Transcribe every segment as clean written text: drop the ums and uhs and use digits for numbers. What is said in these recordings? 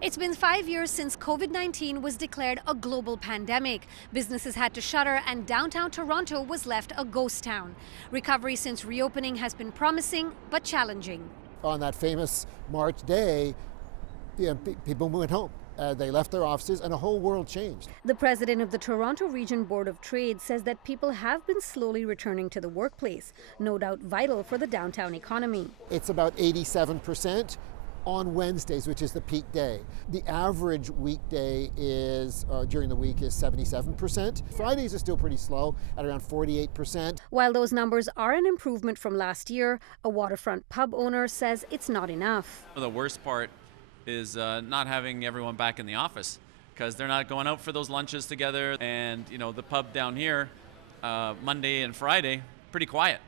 It's been 5 years since COVID-19 was declared a global pandemic. Businesses had to shutter and downtown Toronto was left a ghost town. Recovery since reopening has been promising but challenging. On that famous March day, people went home. They left their offices and a whole world changed. The president of the Toronto Region Board of Trade says that people have been slowly returning to the workplace, no doubt vital for the downtown economy. It's about 87% on Wednesdays, which is the peak day. The average weekday is during the week is 77%. Fridays are still pretty slow at around 48%. While those numbers are an improvement from last year, a waterfront pub owner says it's not enough. The worst part is not having everyone back in the office because they're not going out for those lunches together. And, the pub down here, Monday and Friday, pretty quiet.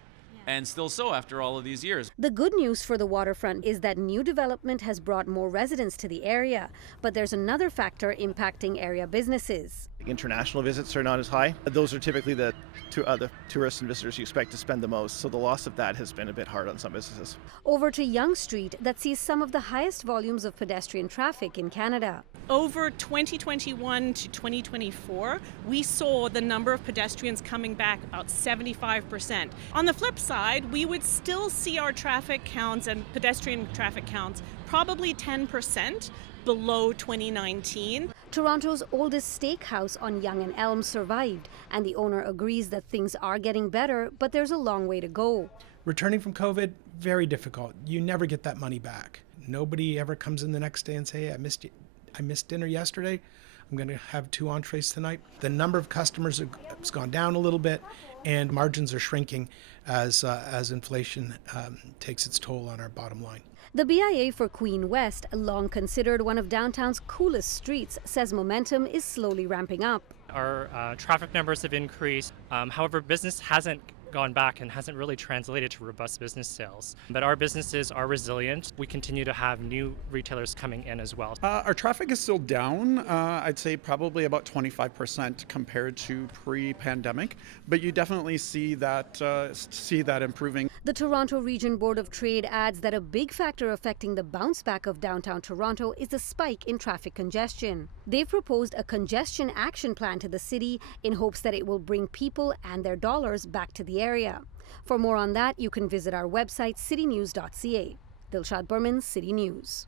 And still so after all of these years. The good news for the waterfront is that new development has brought more residents to the area. But there's another factor impacting area businesses. International visits are not as high. Those are typically the tourists and visitors you expect to spend the most. So the loss of that has been a bit hard on some businesses. Over to Yonge Street, that sees some of the highest volumes of pedestrian traffic in Canada. Over 2021 to 2024, we saw the number of pedestrians coming back about 75%. On the flip side, we would still see our traffic counts and pedestrian traffic counts probably 10% below 2019. Toronto's oldest steakhouse on Yonge and Elm survived, and the owner agrees that things are getting better, but there's a long way to go. Returning from COVID, very difficult. You never get that money back. Nobody ever comes in the next day and say, hey, I missed dinner yesterday. I'm going to have 2 entrees tonight. The number of customers has gone down a little bit, and margins are shrinking as inflation takes its toll on our bottom line. The BIA for Queen West, long considered one of downtown's coolest streets, says momentum is slowly ramping up. Our traffic numbers have increased. However, business hasn't gone back and hasn't really translated to robust business sales. But our businesses are resilient. We continue to have new retailers coming in as well. Our traffic is still down, I'd say probably about 25% compared to pre-pandemic, but you definitely see that improving. The Toronto Region Board of Trade adds that a big factor affecting the bounce back of downtown Toronto is the spike in traffic congestion. They've proposed a congestion action plan to the city in hopes that it will bring people and their dollars back to the area. For more on that, you can visit our website citynews.ca. Dilshad Burman, City News.